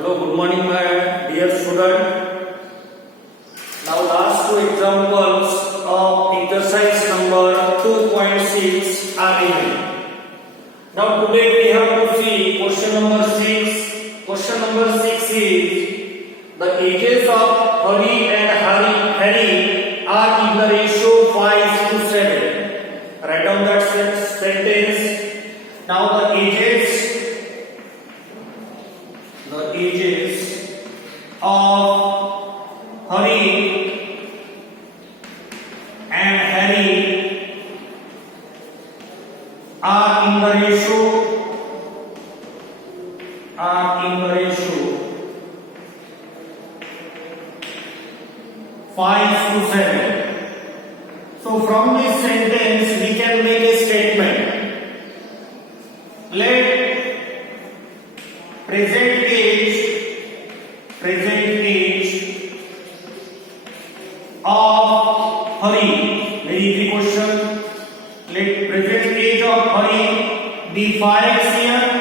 Hello, good morning, my dear student. Now, last two examples of exercise number 2.6 are given. Now, today we have to see question number 6. Question number 6 is the ages of Hari and Harry are in the ratio 5:7. Write down that sentence. Now, the ages of Hari and Harry are in the ratio 5:7. So from this sentence we can make a statement. Let present age of Hari, very easy question. Let present age of Hari be 5 years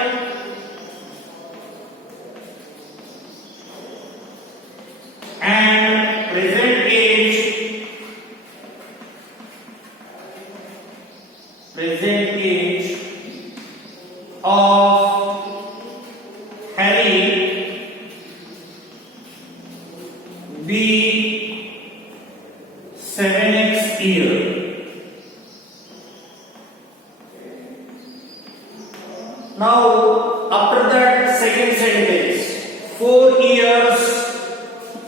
and present age of Harry be 7x year. Now, after that second sentence, 4 years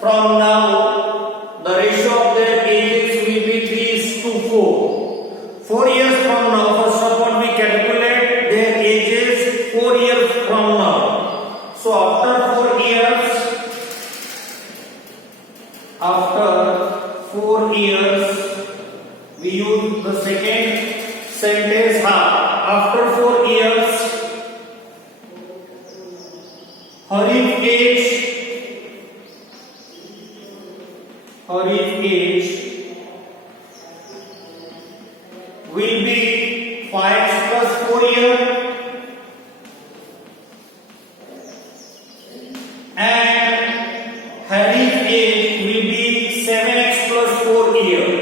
from now, the ratio of their ages will be 3:4. 4 years from now, first of all, we calculate their ages 4 years from now. So, after 4 years, we use the second sentence. After 4 years, Hari's age will be 5 plus 4 years and Harry's age will be 7x plus 4 years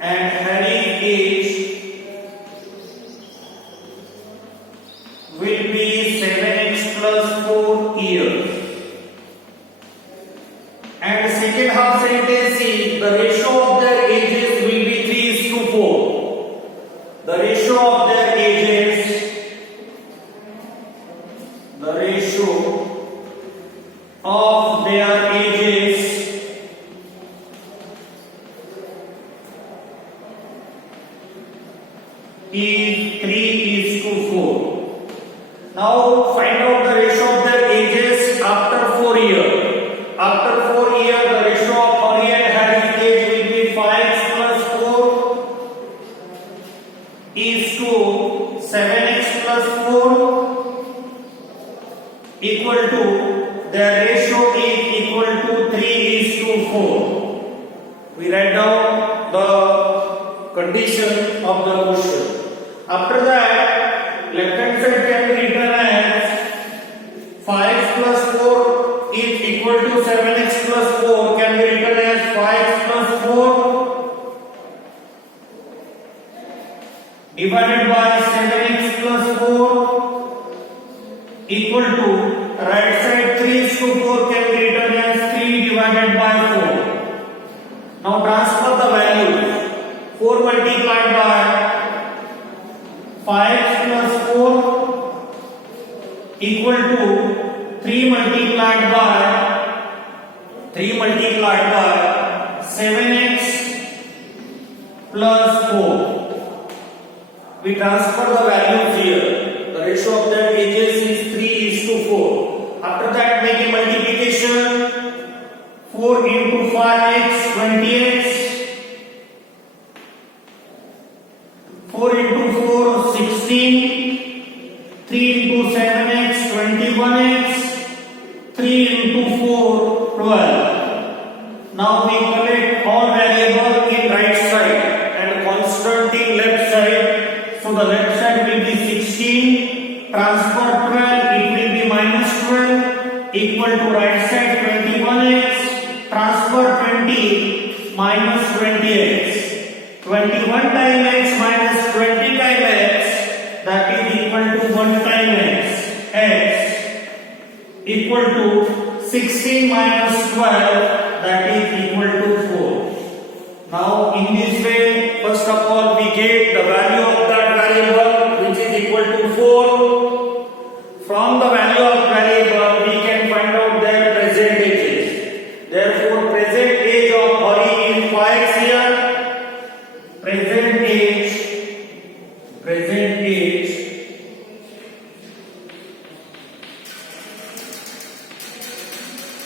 and Harry's age will be 7x plus 4 years. And second half sentence is the ratio of their ages will be 3:4. The ratio of their ages is 3:4. Now find out the ratio of their ages after 4 years. After 4 years, the ratio of Hari and Harry's age will be 5 plus 4 is to 7x plus 4 equal to their ratio is equal to 3:4. We write down the condition of the question. After that, left hand side can be written as 5 plus 4 is equal to 7x plus 4 can be written as 5 plus 4 divided by 7x plus 4 equal to right side 3:4 can be written as 3 divided by 4. Now transfer the value. 4 multiplied by 5 plus 4 equal to 3 multiplied by 7x plus 4. We transfer the values here. The ratio of their ages is 3:4. After that, make a multiplication. 4 into 5x 20x. 4 into 4 16. 3 into 7x 21x. 3 into 4 12. Now we collect all variables in right side and constant in left side. So the left side will be 16. Transfer 12, it will be minus 12 equal to right side 21x, transfer 20 minus 20x. 21 times x minus 20 times x, that is equal to 1 times x equal to 16 minus 12, that is equal to 4. Now in this way, first of all we get the value of that variable, which is equal to 4. From the value of variable we can find out their present ages. Therefore present age of Hari is 5 here. Present age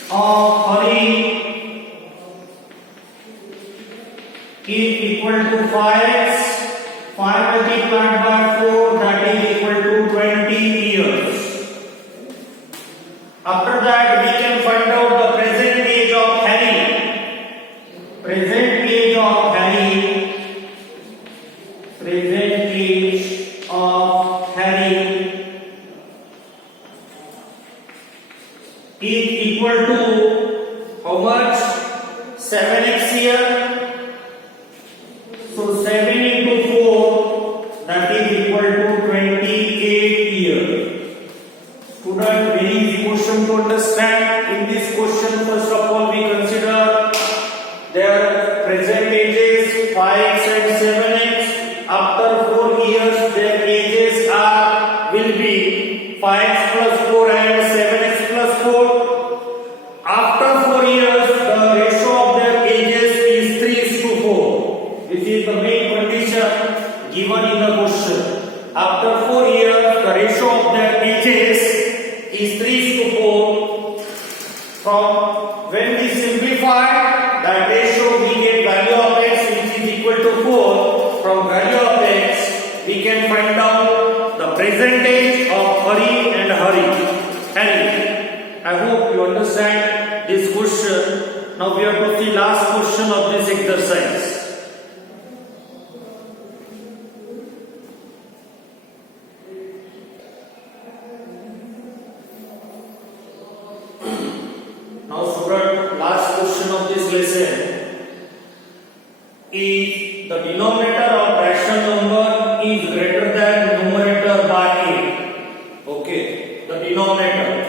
of Hari is equal to 5x, 5 multiplied by 4, that is equal to 20 years. After that we can find out the present age of Harry. Present age of Harry is equal to how much? 7x here. So 7 into 4, that is equal to 28 years. Student, very easy question to understand. In this question, first of all we consider their present ages 5x and 7x. After 4 years their ages will be 5x plus 4 and 7x plus 4. After 4 years the ratio of their ages is 3:4. This is the main condition given in the question. After 4 years the ratio of their ages is 3:4. From when we simplify that ratio we get value of x which is equal to 4. From value of x we can find out the present age of Hari and Hari. I hope you understand this question. Now we have to see last question of this exercise. Now student, last question of this lesson is the denominator of rational number is greater than numerator by 8. Okay, the denominator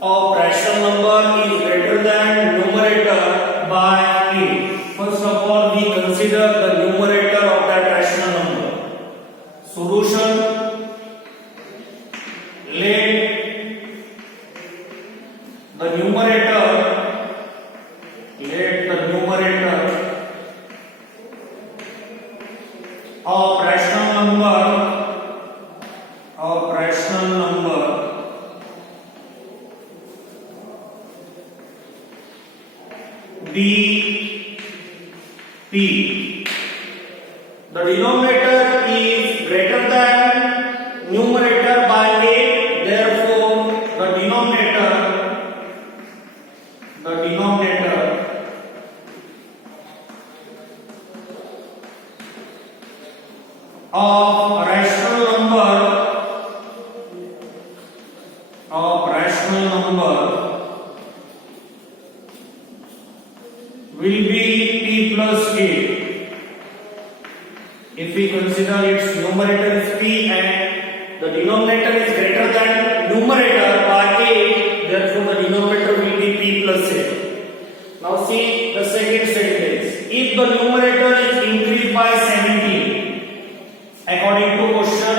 of rational number is greater than numerator by 8. First of all we consider the numerator of that rational number. Solution: let the numerator of rational number be P. The denominator is greater than numerator by 8. Therefore the denominator of rational number will be P plus 8. If we consider its numerator is P and the denominator is greater than numerator by 8, therefore the denominator will be P plus 8. Now see the second sentence. If the numerator is increased by 17, according to question,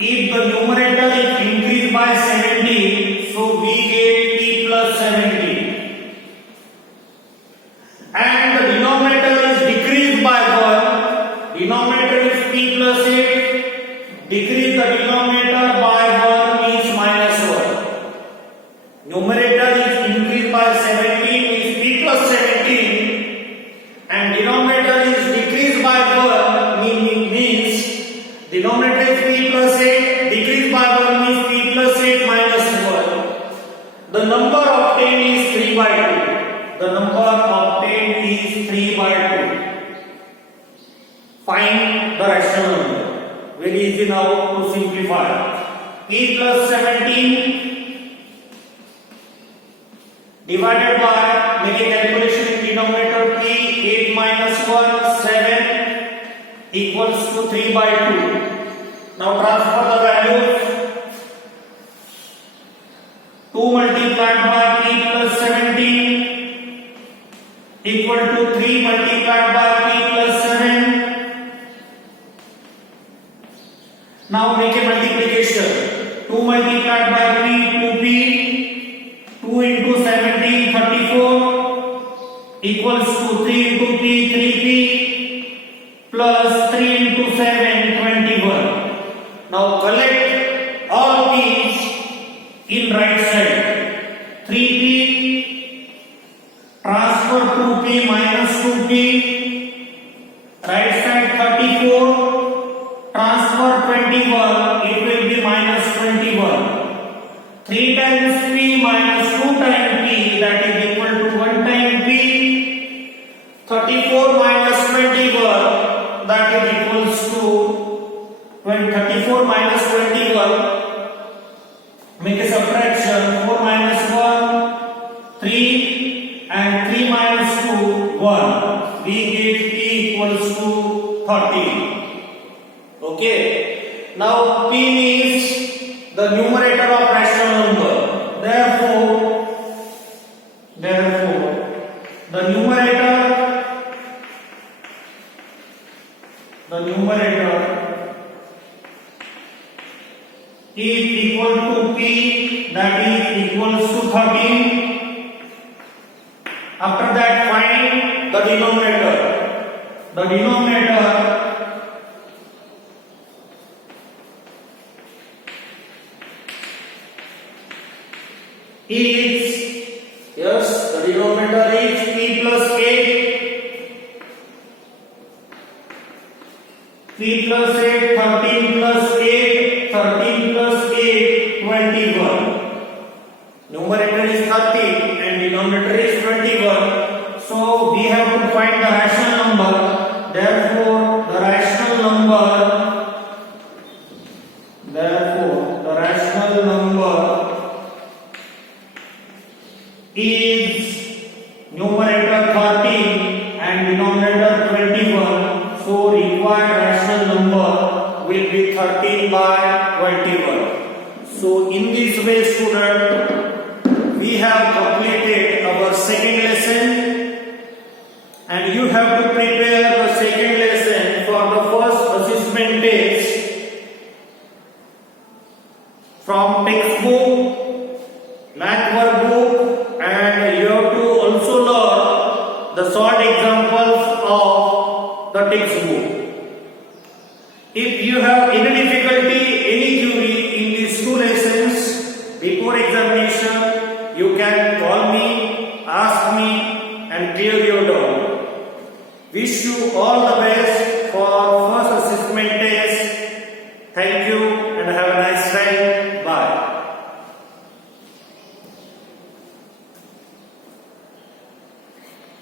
if the numerator is increased by 17, so we get P plus 17. And the denominator is decreased by 1. Denominator is P plus 8. Decrease the denominator by 1 means minus 1. Numerator is increased by 17 means P plus 17. And denominator is decreased by 1 means denominator is P plus 8, decreased by 1 means P plus 8 minus 1. The number obtained is 3 by 2. The number obtained is 3 by 2. 5. P plus 17 divided by, make a calculation in denominator P, 8 minus 1, 7 equals to 3 by 2. Now transfer the values. 2 multiplied by P plus 17 equal to 3 multiplied by P plus 7. Now make a multiplication. 2 multiplied by P, 2P, 2 into 17, 34 equals to 3 into P, 3P, plus 3 into 7, 21. Now collect all P's in right side. 3P, transfer 2P minus 2P, right side 34, transfer 21, it will be minus 21. 3 times P minus 2 times P, that is equal to 1 time P. 34 minus 21, that is equals to 34 minus 21. Make a subtraction. 4 minus 1, 3, and 3 minus 2, 1. We get P equals to 13. Okay. Now P means the numerator of rational number. Therefore, the numerator is equal to P, that is equals to 13. After that, find the denominator. The denominator is, yes, the denominator is P plus 8. P plus 8, 13 plus 8, 13 plus 8, 21. Numerator is 30 and denominator is 21. So we have to find the rational number. Therefore, the rational number is numerator 13 and denominator 21. So required rational number will be 13 by 21. So in this way, student, we have completed our second lesson.